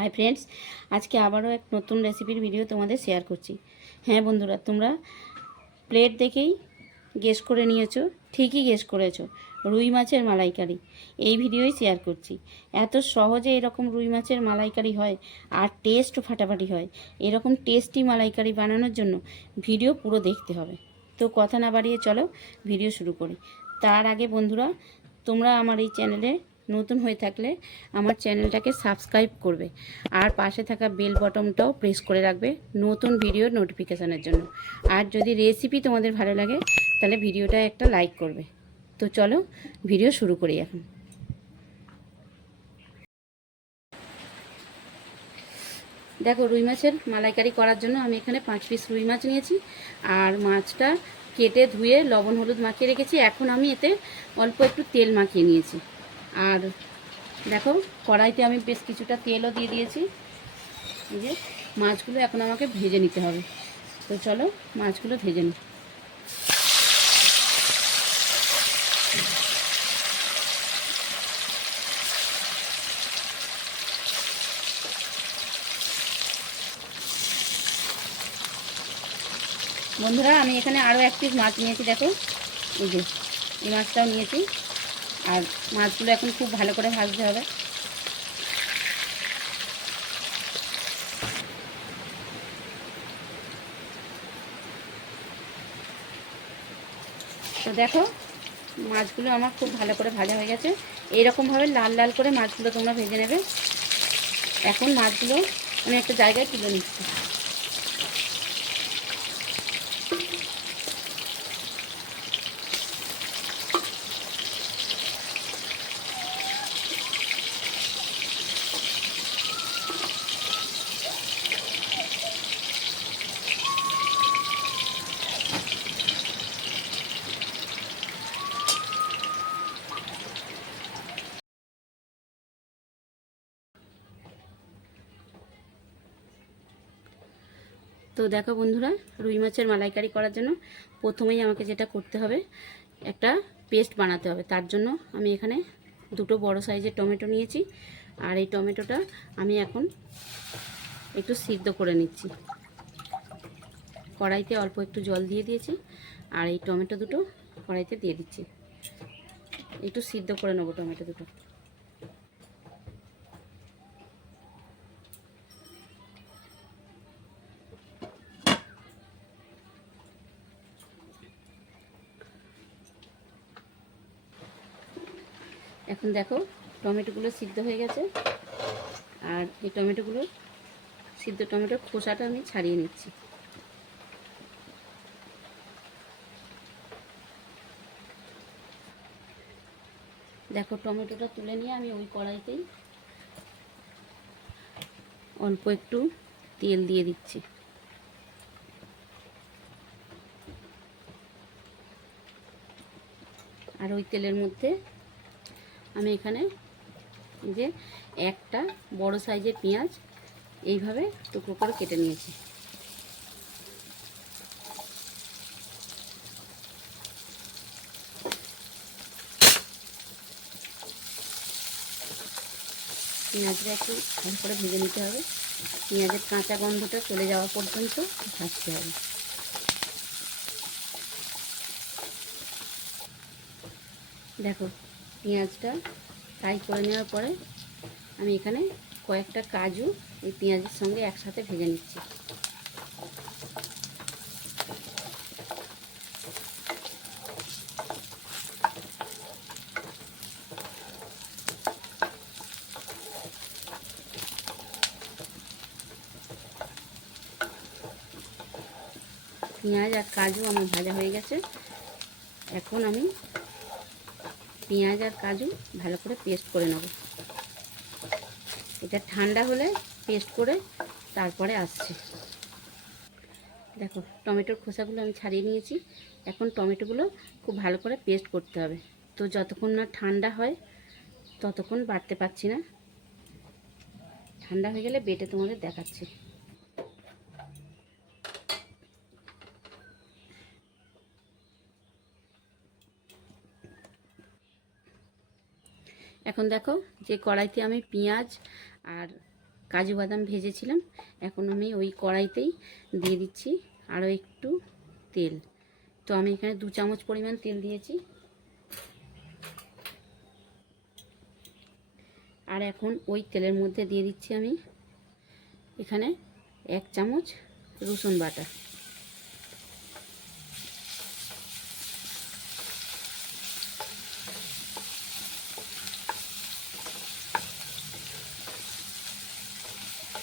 Hi friends, আজকে আবারও এক নতুন রেসিপির ভিডিও তোমাদের শেয়ার করছি। হ্যাঁ বন্ধুরা, তোমরা প্লেট দেখেই গেস করে নিয়েছো, ঠিকই গেস করেছো, রুই মাছের মালাইকারি এই ভিডিওই শেয়ার করছি। এত সহজে এরকম রুই মাছের মালাইকারি হয় আর টেস্ট ফাটাফাটি হয়। এরকম টেস্টি মালাইকারি বানানোর জন্য ভিডিও পুরো দেখতে হবে। তো কথা না বাড়িয়ে চলো ভিডিও শুরু করি। তার আগে বন্ধুরা, তোমরা আমার এই চ্যানেলে নতুন হয়ে থাকলে আমার চ্যানেলটাকে সাবস্ক্রাইব করবে আর পাশে থাকা বেল বটনটাও প্রেস করে রাখবে নতুন ভিডিওর নোটিফিকেশানের জন্য। আর যদি রেসিপি তোমাদের ভালো লাগে তাহলে ভিডিওটা একটা লাইক করবে। তো চলো ভিডিও শুরু করি এখন। দেখো, রুই মাছের মালাইকারি করার জন্য আমি এখানে 5 পিস রুই মাছ নিয়েছি আর মাছটা কেটে ধুয়ে লবণ হলুদ মাখিয়ে রেখেছি। এখন আমি এতে অল্প একটু তেল মাখিয়ে নিয়েছি। আর দেখো, কড়াইতে আমি বেশ কিছুটা তেলও দিয়ে দিয়েছি। এই যে মাছগুলো এখন আমাকে ভেজে নিতে হবে। তো চলো মাছগুলো ভেজে নিই। বন্ধুরা, আমি এখানে আরও 1 পিস মাছ নিয়েছি। দেখো, এই যে এই মাছটাও নিয়েছি। আর মাছগুলো এখন খুব ভালো করে ভাজতে হবে। তো দেখো, মাছগুলো আমার খুব ভালো করে ভাজা হয়ে গেছে। এইরকমভাবে লাল লাল করে মাছগুলো তোমরা ভেজে নেবে। এখন মাছগুলো আমি একটা জায়গায় তুলে নিচ্ছি। তো দেখো বন্ধুরা, রুই মাছের মালাইকারি করার জন্য প্রথমেই আমাকে যেটা করতে হবে, একটা পেস্ট বানাতে হবে। তার জন্য আমি এখানে 2টো বড় সাইজের টমেটো নিয়েছি। আর এই টমেটোটা আমি এখন একটু সিদ্ধ করে নিচ্ছি। কড়াইতে অল্প একটু জল দিয়ে দিয়েছি আর এই টমেটো দুটো কড়াইতে দিয়ে দিচ্ছি। একটু সিদ্ধ করে নেবো টমেটো দুটো। এখন দেখো, টমেটোগুলো সিদ্ধ হয়ে গেছে। আর এই টমেটোগুলো সিদ্ধ টমেটোর খোসাটা আমি ছাড়িয়ে নিচ্ছি। দেখো, টমেটোটা তুলে নিয়ে আমি ওই কড়াইতেই অল্প একটু তেল দিয়ে দিচ্ছি। আর ওই তেলের মধ্যে আমি এখানে যে একটা বড় সাইজের পেঁয়াজ এইভাবে টুকরো করে কেটে নিয়েছি। পেঁয়াজটা একটু ভালো করে ভেজে নিতে হবে। পেঁয়াজের কাঁচা গন্ধটা চলে যাওয়া পর্যন্ত ভাজতে হবে। দেখো, পেঁয়াজটা ফ্রাই করে নেওয়ার পরে আমি এখানে কয়েকটা কাজু এই পেঁয়াজের সঙ্গে একসাথে ভেজে নিচ্ছি। পেঁয়াজ আর কাজু আমার ভাজা হয়ে গেছে। এখন আমি পেঁয়াজ আর কাজু ভালো করে পেস্ট করে নেব। এটা ঠান্ডা হলে পেস্ট করে তারপরে আসছে। দেখো, টমেটোর খোসাগুলো আমি ছাড়িয়ে নিয়েছি। এখন টমেটোগুলো খুব ভালো করে পেস্ট করতে হবে। তো যতক্ষণ না ঠান্ডা হয় ততক্ষণ বাটতে পারছি না। ঠান্ডা হয়ে গেলে বেটে তোমাদের দেখাচ্ছি। এখন দেখো, যে কড়াইতে আমি পেঁয়াজ আর কাজু বাদাম ভেজেছিলাম। এখন আমি ওই কড়াইতেই দিয়ে দিচ্ছি আরও একটু তেল। তো আমি এখানে 2 চামচ পরিমাণ তেল দিয়েছি। আর এখন ওই তেলের মধ্যে দিয়ে দিচ্ছি আমি এখানে 1 চামচ রসুন বাটা।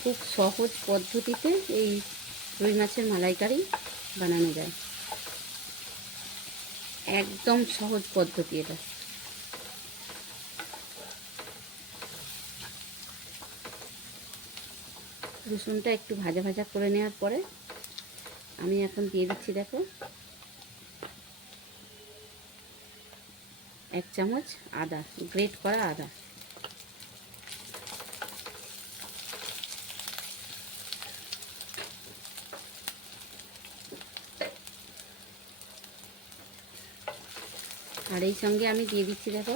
খুব সহজ পদ্ধতিতে এই রুই মাছের মালাইকারি বানানো যায়, একদম সহজ পদ্ধতি এটা। রসুনটা একটু ভাজা ভাজা করে নেওয়ার পরে আমি এখন দিয়ে দিচ্ছি দেখো 1 চামচ আদা, গ্রেট করা আদা। আর এই সঙ্গে আমি দিয়ে দিচ্ছি দেখো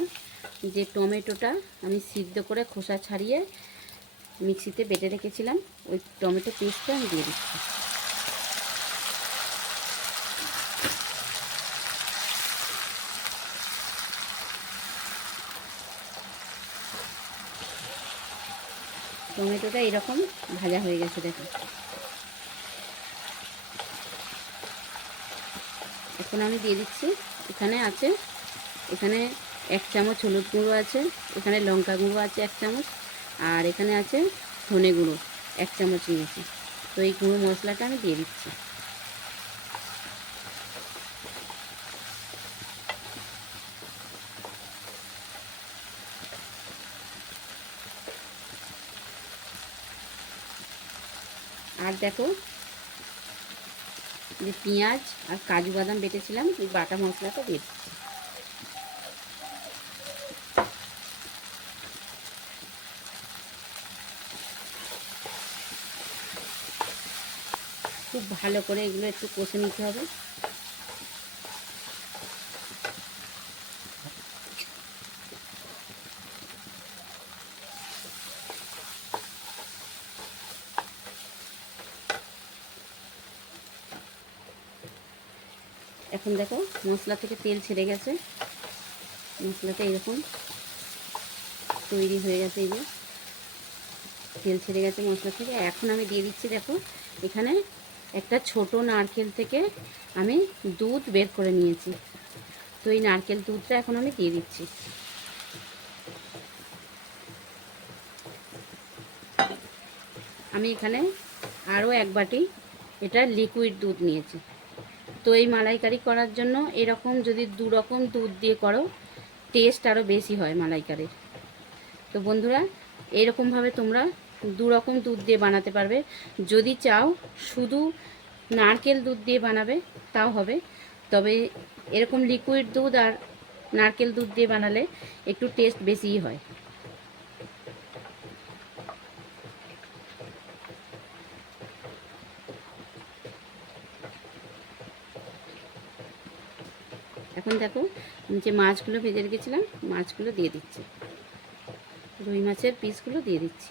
যে টমেটোটা আমি সিদ্ধ করে খোসা ছাড়িয়ে মিক্সিতে বেটে রেখেছিলাম, ওই টমেটো পেস্টটা আমি দিয়ে দিচ্ছি। টমেটোটা এরকম ভাজা হয়ে গেছে দেখো। এখন আমি দিয়ে দিচ্ছি এখানে 1 চামচ হলুদ গুঁড়ো আছে, এখানে লঙ্কা গুঁড়ো আছে 1 চামচ, আর এখানে আছে ধনে গুঁড়ো 1 চামচ নিয়েছি। তো এই গুঁড়ো মশলাটা আমি দিয়ে দিচ্ছি। আর দেখো যে পেঁয়াজ আর কাজু বাদাম বেটেছিলাম, ওই বাটা মশলাটা দিয়ে দিচ্ছি। খুব ভালো করে এগুলো একটু কষে নিতে হবে। এখন দেখো মশলা থেকে তেল ছেড়ে গেছে, মশলাটা এরকম তৈরি হয়ে গেছে। এই যে তেল ছেড়ে গেছে মশলা থেকে। এখন আমি দিয়ে দিচ্ছি দেখো এখানে একটা ছোট নারকেল থেকে আমি দুধ বের করে নিয়েছি। তো এই নারকেল দুধটা এখন আমি দিয়ে দিচ্ছি। আমি এখানে আরও 1 বাটি এটা লিকুইড দুধ নিয়েছি। তো এই মালাইকারি করার জন্য এরকম যদি 2 রকম দুধ দিয়ে করো টেস্ট আরও বেশি হয় মালাইকারির। তো বন্ধুরা এরকমভাবে তোমরা 2 রকম দুধ দিয়ে বানাতে পারবে। যদি চাও শুধু নারকেল দুধ দিয়ে বানাবে তাও হবে, তবে এরকম লিকুইড দুধ আর নারকেল দুধ দিয়ে বানালে একটু টেস্ট বেশিই হয়। এখন দেখো যে মাছগুলো ভেজে রেখেছিলাম মাছগুলো দিয়ে দিচ্ছি, রুই মাছের পিসগুলো দিয়ে দিচ্ছি।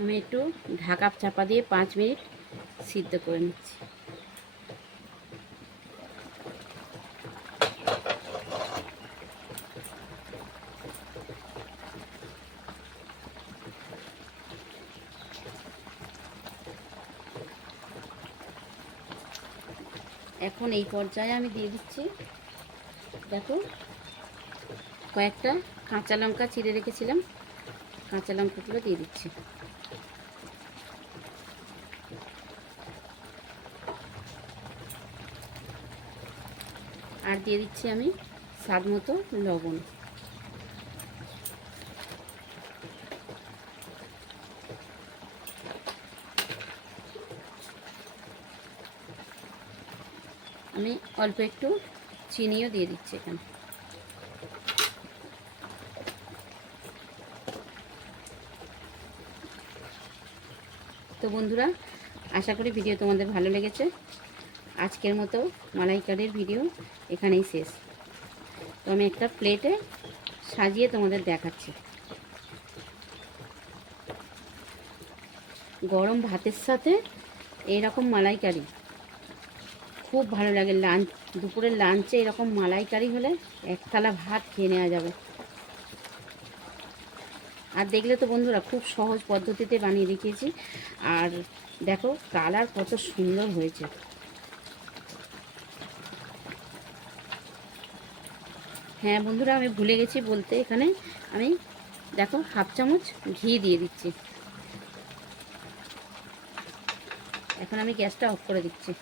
আমি একটু ঢাকা চাপা দিয়ে 5 মিনিট সিদ্ধ করে নিচ্ছি। এখন এই পর্যায়ে আমি দিয়ে দিচ্ছি দেখো কয়েকটা কাঁচা লঙ্কা চিড়ে রেখেছিলাম, কাঁচা লঙ্কাগুলো দিয়ে দিচ্ছি। আর দিয়ে দিচ্ছি আমি স্বাদ মতো লবণ। আমি অল্প একটু চিনিও দিয়ে দিচ্ছি এখানে। তো বন্ধুরা আশা করি ভিডিও তোমাদের ভালো লেগেছে। আজকের মতো মালাইকারির ভিডিও এখানেই শেষ। তো আমি একটা প্লেটে সাজিয়ে তোমাদের দেখাচ্ছি। গরম ভাতের সাথে এইরকম মালাইকারি খুব ভালো লাগে। দুপুরের লাঞ্চে এরকম মালাইকারি হলে এক থালা ভাত খেয়ে নেওয়া যাবে। আর দেখলে তো বন্ধুরা খুব সহজ পদ্ধতিতে বানিয়ে দেখিয়েছি। আর দেখো কালার কত সুন্দর হয়েছে। হ্যাঁ বন্ধুরা, আমি ভুলে গেছি বলতে, এখানে আমি দেখো হাফ চামচ ঘি দিয়ে দিচ্ছি। এখন আমি গ্যাসটা অফ করে দিচ্ছি।